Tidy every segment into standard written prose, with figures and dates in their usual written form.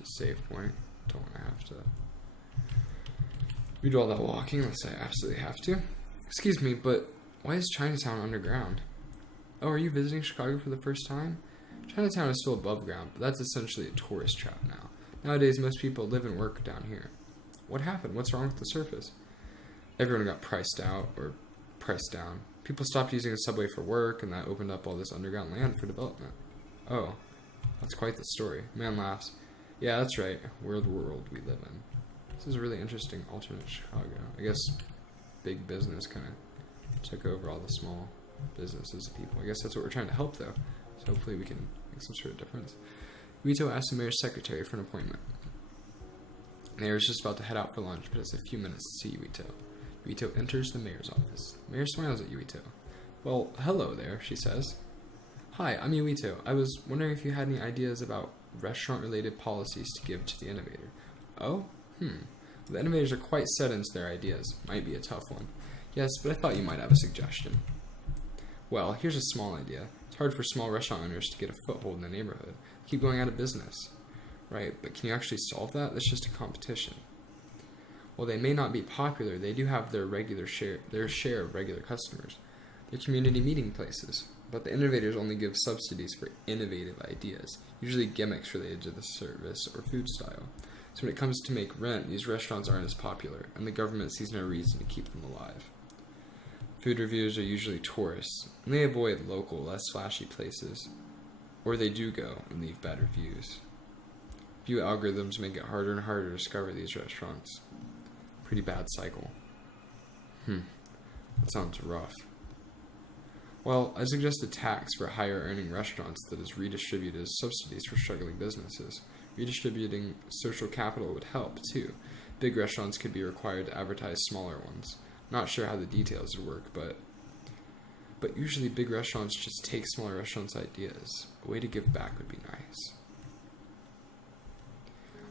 There's a save point. Don't want to have to redo all that walking unless I absolutely have to. Excuse me, but why is Chinatown underground? Oh, are you visiting Chicago for the first time? Chinatown is still above ground, but that's essentially a tourist trap now. Nowadays, most people live and work down here. What happened? What's wrong with the surface? Everyone got priced out, or priced down. People stopped using the subway for work, and that opened up all this underground land for development. Oh, that's quite the story. Man laughs. Yeah, that's right. We're the world we live in. This is a really interesting alternate Chicago. I guess big business kind of took over all the small businesses and people. I guess that's what we're trying to help, though. So hopefully we can make some sort of difference. Yuito asks the mayor's secretary for an appointment. The mayor is just about to head out for lunch, but has a few minutes to see Yuito. Yuito enters the mayor's office. The mayor smiles at Yuito. Well, hello there, she says. Hi, I'm Yuito. I was wondering if you had any ideas about restaurant-related policies to give to the innovator. Oh? The innovators are quite set into their ideas. Might be a tough one. Yes, but I thought you might have a suggestion. Well, here's a small idea. It's hard for small restaurant owners to get a foothold in the neighborhood. They keep going out of business. Right, but can you actually solve that? That's just a competition. While they may not be popular, they do have their share of regular customers. They're community meeting places. But the innovators only give subsidies for innovative ideas, usually gimmicks related to the service or food style. So when it comes to make rent, these restaurants aren't as popular, and the government sees no reason to keep them alive. Food reviewers are usually tourists, and they avoid local, less flashy places. Or they do go and leave bad reviews. View algorithms make it harder and harder to discover these restaurants. Pretty bad cycle. That sounds rough. Well, I suggest a tax for higher earning restaurants that is redistributed as subsidies for struggling businesses. Redistributing social capital would help, too. Big restaurants could be required to advertise smaller ones. Not sure how the details would work, but usually big restaurants just take smaller restaurants' ideas. A way to give back would be nice.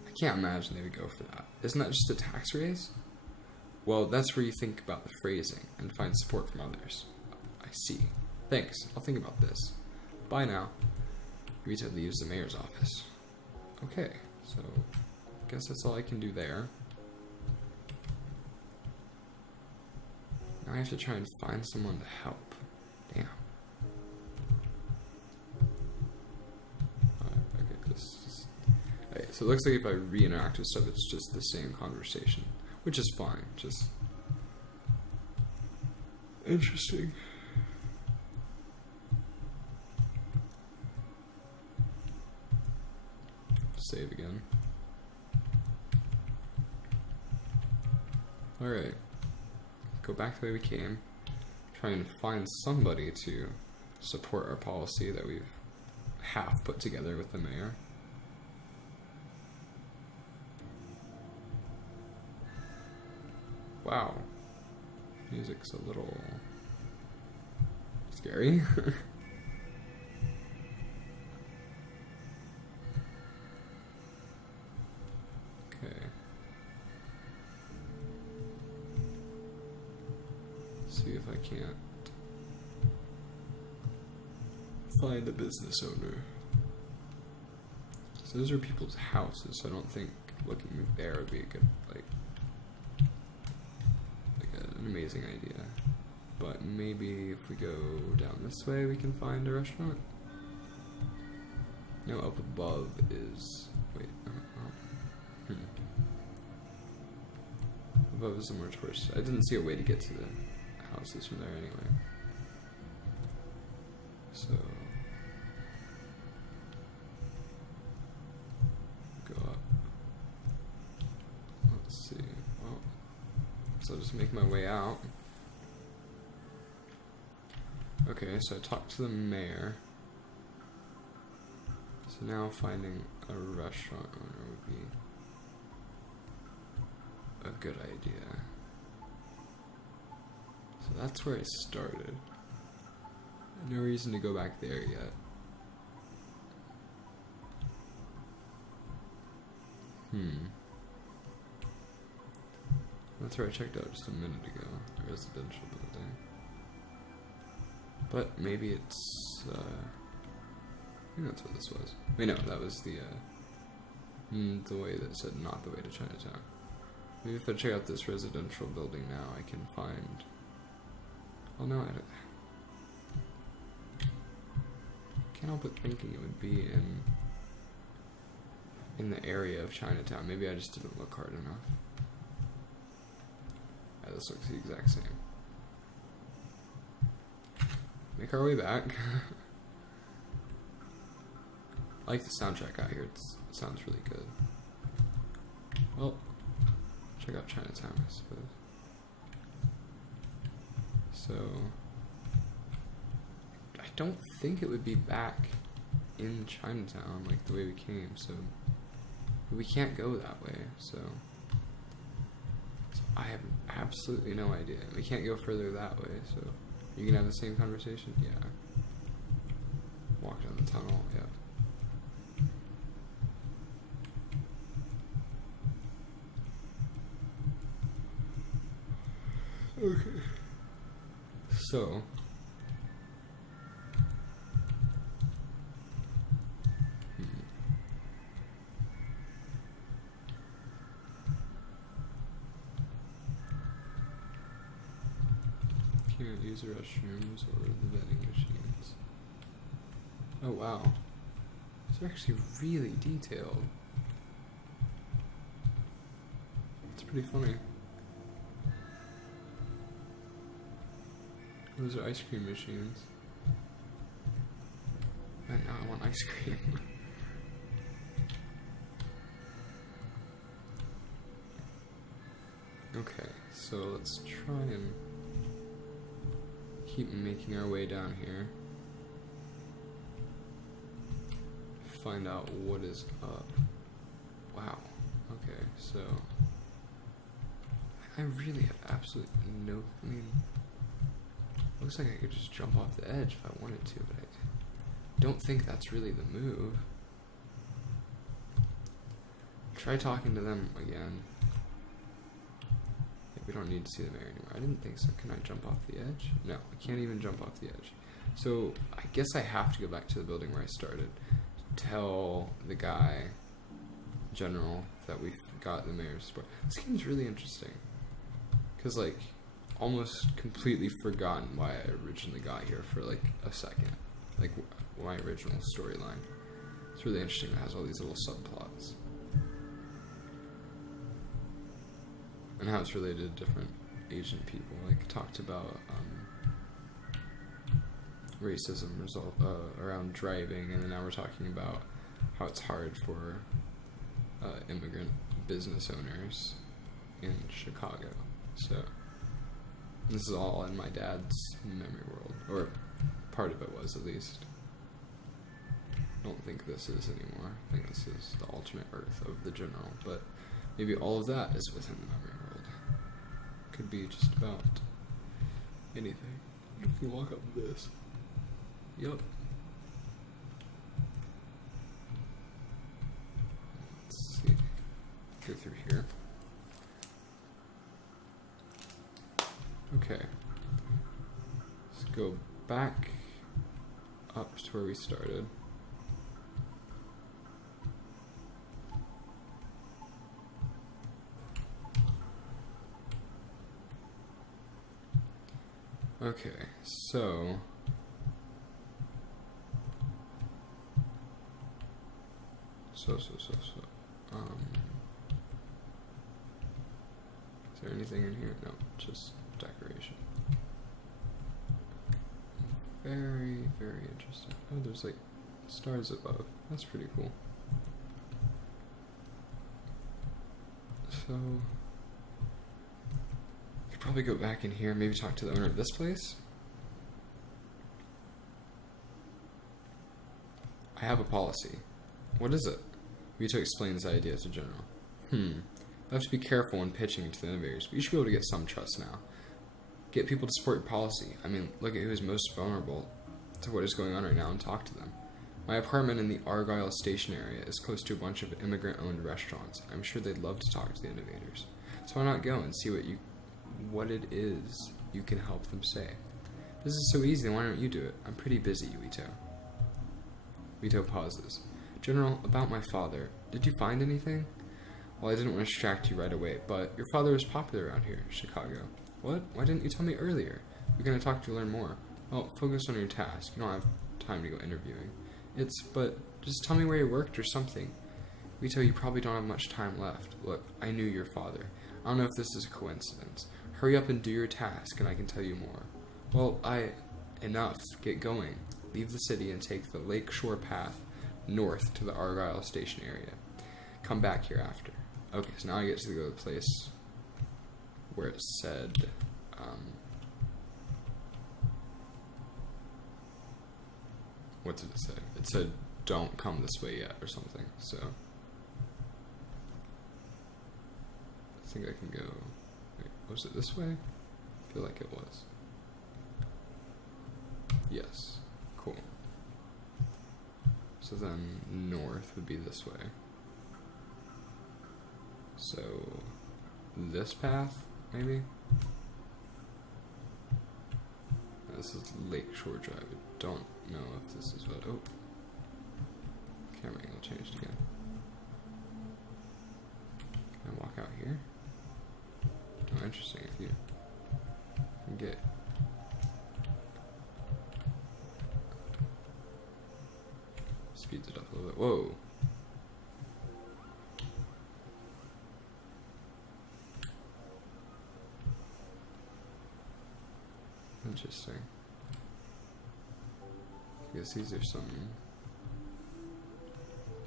I can't imagine they would go for that. Isn't that just a tax raise? Well, that's where you think about the phrasing and find support from others. I see. Thanks. I'll think about this. Bye now. Rita leaves the mayor's office. Okay, so I guess that's all I can do there. Now I have to try and find someone to help. Damn. Okay, so it looks like if I re-interact with stuff, it's just the same conversation, which is fine. Just interesting. Save again. Alright. Go back the way we came. Try and find somebody to support our policy that we've half put together with the mayor. Wow. Music's a little scary. See if I can't find a business owner. So those are people's houses, so I don't think looking there would be a good, like an amazing idea. But maybe if we go down this way, we can find a restaurant. No, up above is, wait, above is somewhere towards, I didn't see a way to get to the houses from there anyway. So go up. Let's see. Well, so I'll just make my way out. Okay, so I talked to the mayor. So now finding a restaurant owner would be a good idea. So that's where I started. No reason to go back there yet. That's where I checked out just a minute ago. The residential building. But maybe it's, I think that's what this was. Wait, no, that was the, The way that said not the way to Chinatown. Maybe if I check out this residential building now, I can find... Oh no, I can't help but thinking it would be in the area of Chinatown. Maybe I just didn't look hard enough. Yeah, this looks the exact same. Make our way back. I like the soundtrack out here. It sounds really good. Well, check out Chinatown, I suppose. So, I don't think it would be back in Chinatown like the way we came, so we can't go that way, so I have absolutely no idea. We can't go further that way, so you can have the same conversation? Yeah. Walk down the tunnel, yeah. Okay. So, can't use the restrooms or the vending machines. Oh wow. These are actually really detailed. It's pretty funny. Those are ice cream machines. And now I want ice cream. Okay, so let's try and keep making our way down here. Find out what is up. Wow. Okay, so I really have absolutely no... I mean, looks like I could just jump off the edge if I wanted to, but I don't think that's really the move. Try talking to them again. Yeah, we don't need to see the mayor anymore. I didn't think so. Can I jump off the edge? No, I can't even jump off the edge. So I guess I have to go back to the building where I started. Tell the guy, General, that we got the mayor's support. This game's really interesting. Because, like, almost completely forgotten why I originally got here for like a second, like my original storyline. It's really interesting. It has all these little subplots and how it's related to different Asian people. Like talked about racism around driving, and then now we're talking about how it's hard for immigrant business owners in Chicago. So this is all in my dad's memory world, or part of it was, at least. I don't think this is anymore. I think this is the alternate Earth of the General, but maybe all of that is within the memory world. Could be just about anything. If you walk up this. Yup. Let's see. Go through here. Okay, let's go back up to where we started. Okay, so is there anything in here? No, just decoration. Very, very interesting. Oh, there's like stars above. That's pretty cool. So, I could probably go back in here and maybe talk to the owner of this place. I have a policy. What is it? Vito explains the idea to General. I have to be careful when pitching to the innovators, but you should be able to get some trust now. Get people to support your policy. I mean, look at who is most vulnerable to what is going on right now and talk to them. My apartment in the Argyle Station area is close to a bunch of immigrant-owned restaurants. I'm sure they'd love to talk to the innovators. So why not go and see what it is you can help them say? This is so easy, then why don't you do it? I'm pretty busy, Vito. Vito pauses. General, about my father. Did you find anything? Well, I didn't want to distract you right away, but your father was popular around here, Chicago. What? Why didn't you tell me earlier? We're going to talk to learn more. Well, focus on your task. You don't have time to go interviewing. But just tell me where you worked or something. Vito, you probably don't have much time left. Look, I knew your father. I don't know if this is a coincidence. Hurry up and do your task, and I can tell you more. Well, Enough. Get going. Leave the city and take the Lake Shore path north to the Argyle Station area. Come back here after. Okay, so now I get to go to the place where it said, what did it say? It said, don't come this way yet, or something, so. I think I can go, wait, was it this way? I feel like it was. Yes, cool. So then north would be this way. So this path, maybe? This is Lakeshore Drive. I don't know if this is what, oh. Camera angle changed again. Can I walk out here? Oh, interesting. If you can get speeds it up a little bit. Whoa. Interesting. I guess these are some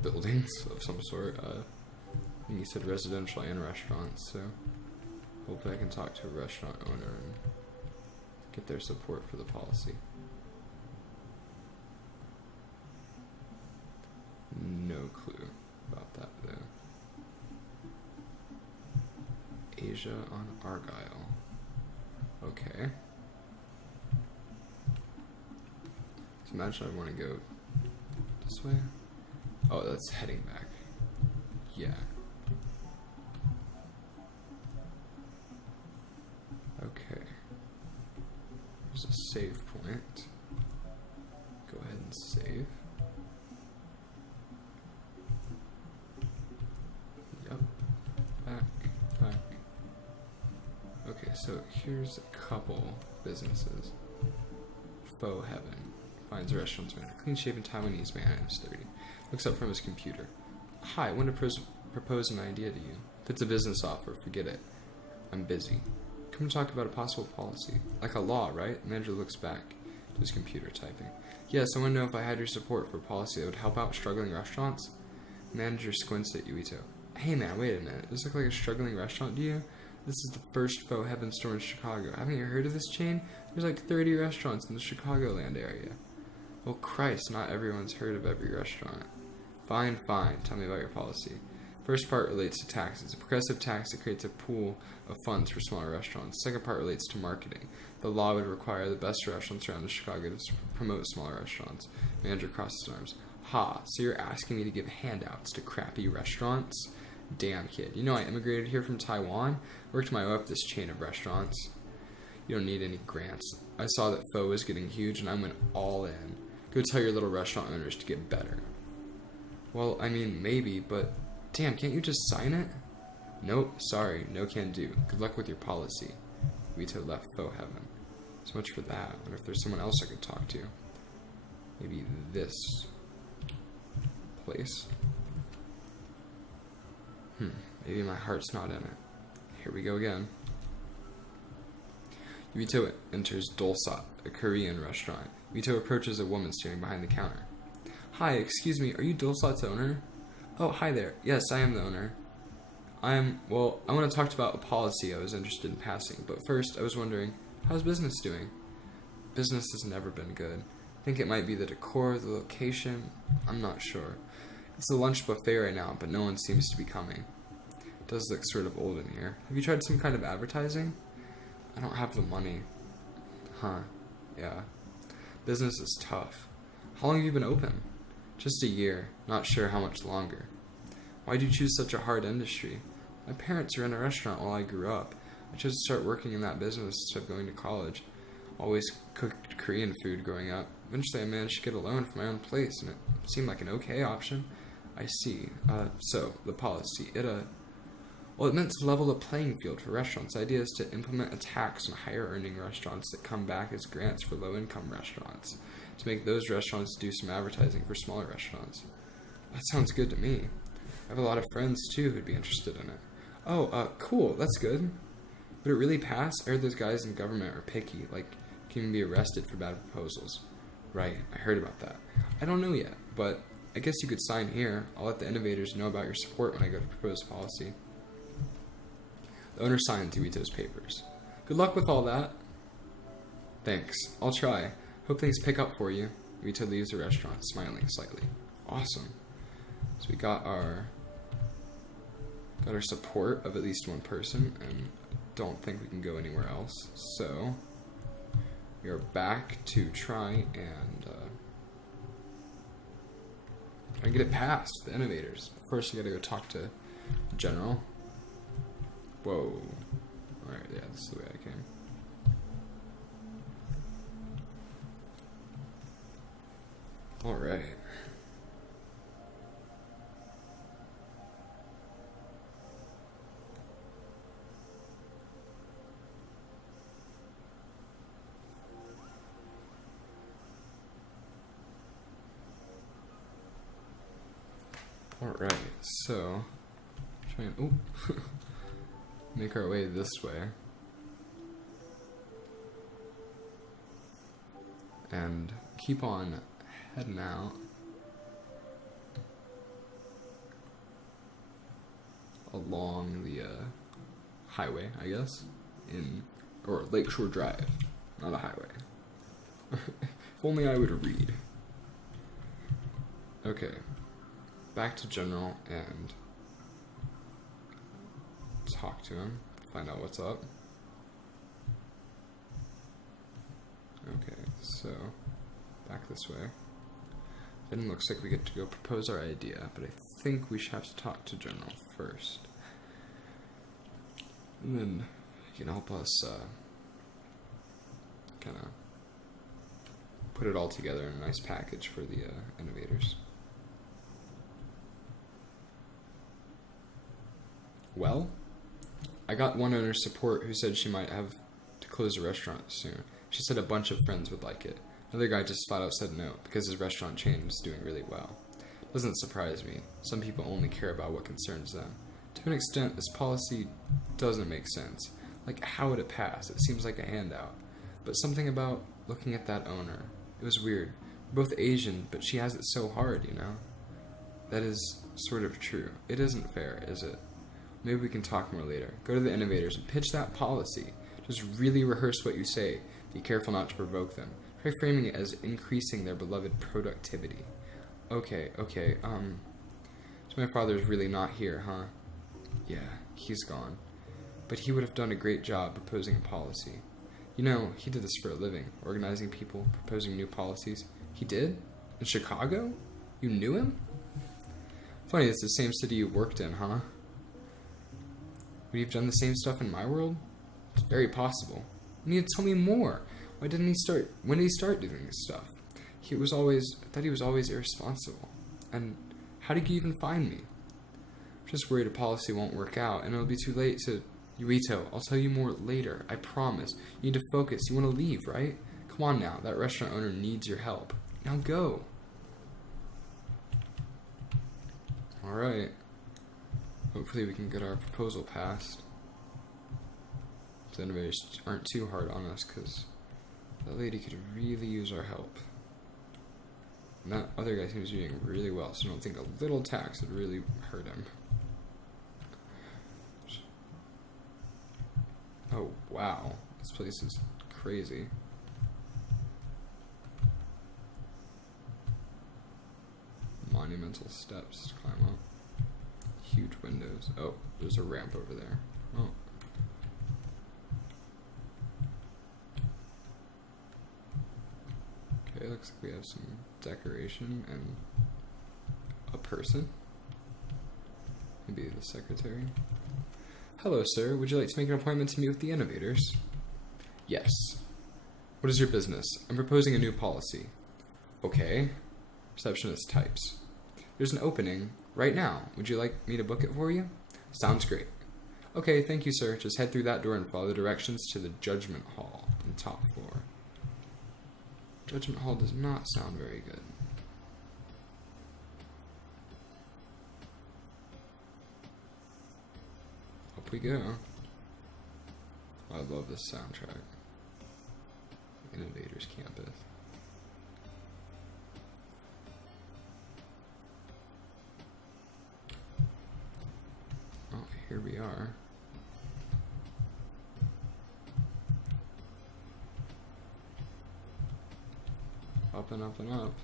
buildings of some sort. I think you said residential and restaurants, so hopefully I can talk to a restaurant owner and get their support for the policy. No clue about that though. Asia on Argyle. Okay. So imagine I want to go this way. Oh, that's heading back. Yeah. Okay. There's a save point. Go ahead and save. Yep. Back. Okay, so here's a couple businesses. Faux Heaven. Finds a restaurant's manager. Clean shaven Taiwanese man in his 30s. Looks up from his computer. Hi, I want to propose an idea to you. If it's a business offer, forget it. I'm busy. Come to talk about a possible policy. Like a law, right? The manager looks back to his computer, typing. Yes, I want to know if I had your support for a policy that would help out struggling restaurants. The manager squints at Yuito. Hey man, wait a minute. Does this look like a struggling restaurant to you? This is the first Faux Heaven store in Chicago. Haven't you heard of this chain? There's like 30 restaurants in the Chicagoland area. Well, Christ, not everyone's heard of every restaurant. Fine. Tell me about your policy. First part relates to taxes. A progressive tax that creates a pool of funds for smaller restaurants. Second part relates to marketing. The law would require the best restaurants around Chicago to promote smaller restaurants. Manager crosses arms. Ha, so you're asking me to give handouts to crappy restaurants? Damn, kid. You know I immigrated here from Taiwan? Worked my way up this chain of restaurants. You don't need any grants. I saw that Pho was getting huge and I went all in. Go tell your little restaurant owners to get better. Well, I mean, maybe, but damn, can't you just sign it? Nope, sorry, no can do. Good luck with your policy. Vito left Faux Heaven. So much for that. I wonder if there's someone else I could talk to. Maybe this place. Maybe my heart's not in it. Here we go again. Vito enters Dolsot, a Korean restaurant. Vito approaches a woman standing behind the counter. Hi, excuse me, are you Dolsot's owner? Oh, hi there. Yes, I am the owner. I want to talk about a policy I was interested in passing, but first, I was wondering, how's business doing? Business has never been good. I think it might be the decor, the location, I'm not sure. It's a lunch buffet right now, but no one seems to be coming. It does look sort of old in here. Have you tried some kind of advertising? I don't have the money. Huh, yeah. Business is tough. How long have you been open? Just a year, not sure how much longer. Why did you choose such a hard industry? My parents ran a restaurant while I grew up. I chose to start working in that business instead of going to college. Always cooked Korean food growing up. Eventually I managed to get a loan for my own place, and it seemed like an okay option. I see. So, the policy, it meant to level the playing field for restaurants. The idea is to implement a tax on higher-earning restaurants that come back as grants for low-income restaurants, to make those restaurants do some advertising for smaller restaurants. That sounds good to me. I have a lot of friends, too, who'd be interested in it. Oh, cool. That's good. Would it really pass? I heard those guys in government are picky, like, can even be arrested for bad proposals. Right, I heard about that. I don't know yet, but I guess you could sign here. I'll let the innovators know about your support when I go to propose policy. The owner signs Yuito's papers. Good luck with all that. Thanks. I'll try. Hope things pick up for you. Yuito leaves the restaurant, smiling slightly. Awesome. So we got our support of at least one person, and don't think we can go anywhere else. So we are back to try and get it past the innovators. First, you gotta go talk to the general. Whoa. Alright, yeah, this is the way I came. Alright. Alright, so try and make our way this way. And keep on heading out along the highway, I guess, or Lakeshore Drive, not a highway. If only I would read. Okay, back to General and talk to him, find out what's up. Okay, so back this way. Then it looks like we get to go propose our idea, but I think we should have to talk to General first. And then he can help us kind of put it all together in a nice package for the innovators. Well, I got one owner's support who said she might have to close the restaurant soon. She said a bunch of friends would like it. Another guy just flat out said no, because his restaurant chain is doing really well. Doesn't surprise me. Some people only care about what concerns them. To an extent, this policy doesn't make sense. Like, how would it pass? It seems like a handout. But something about looking at that owner. It was weird. We're both Asian, but she has it so hard, you know? That is sort of true. It isn't fair, is it? Maybe we can talk more later. Go to the innovators and pitch that policy. Just really rehearse what you say. Be careful not to provoke them. Try framing it as increasing their beloved productivity. Okay, so my father's really not here, huh? Yeah, he's gone. But he would have done a great job proposing a policy. You know, he did this for a living, organizing people, proposing new policies. He did? In Chicago? You knew him? Funny, it's the same city you worked in, huh? Would he have done the same stuff in my world? It's very possible. You need to tell me more. When did he start doing this stuff? I thought he was always irresponsible. And how did you even find me? I'm just worried a policy won't work out, and it'll be too late to... Yuito, I'll tell you more later, I promise. You need to focus. You want to leave, right? Come on now, that restaurant owner needs your help. Now go. Alright. Hopefully we can get our proposal passed. The innovators aren't too hard on us, because that lady could really use our help. And that other guy seems to be doing really well, so I don't think a little tax would really hurt him. Oh, wow. This place is crazy. Monumental steps to climb up. Huge windows. Oh, there's a ramp over there. Oh. Okay, looks like we have some decoration and a person. Maybe the secretary. Hello, sir. Would you like to make an appointment to meet with the innovators? Yes. What is your business? I'm proposing a new policy. Okay. Receptionist types. There's an opening Right now. Would you like me to book it for you? Sounds great. Okay, thank you, sir. Just head through that door and follow the directions to the Judgment Hall on the top floor. Judgment Hall does not sound very good. Up we go. Oh, I love this soundtrack. Innovators Campus. Oh, here we are. Up and up and up.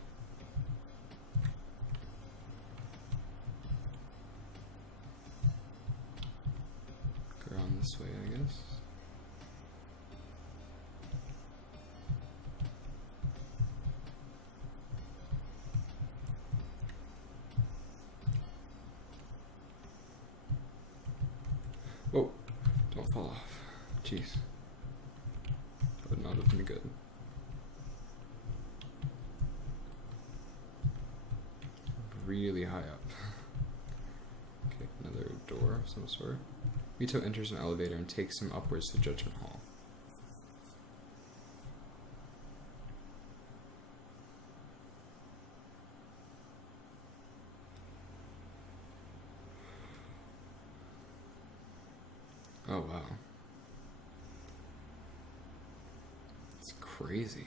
Go around this way, I guess. Whoa, don't fall off. Jeez. That would not have been good. Really high up. Okay, another door of some sort. Rito enters an elevator and takes him upwards to Judgment Hall. Oh wow. It's crazy.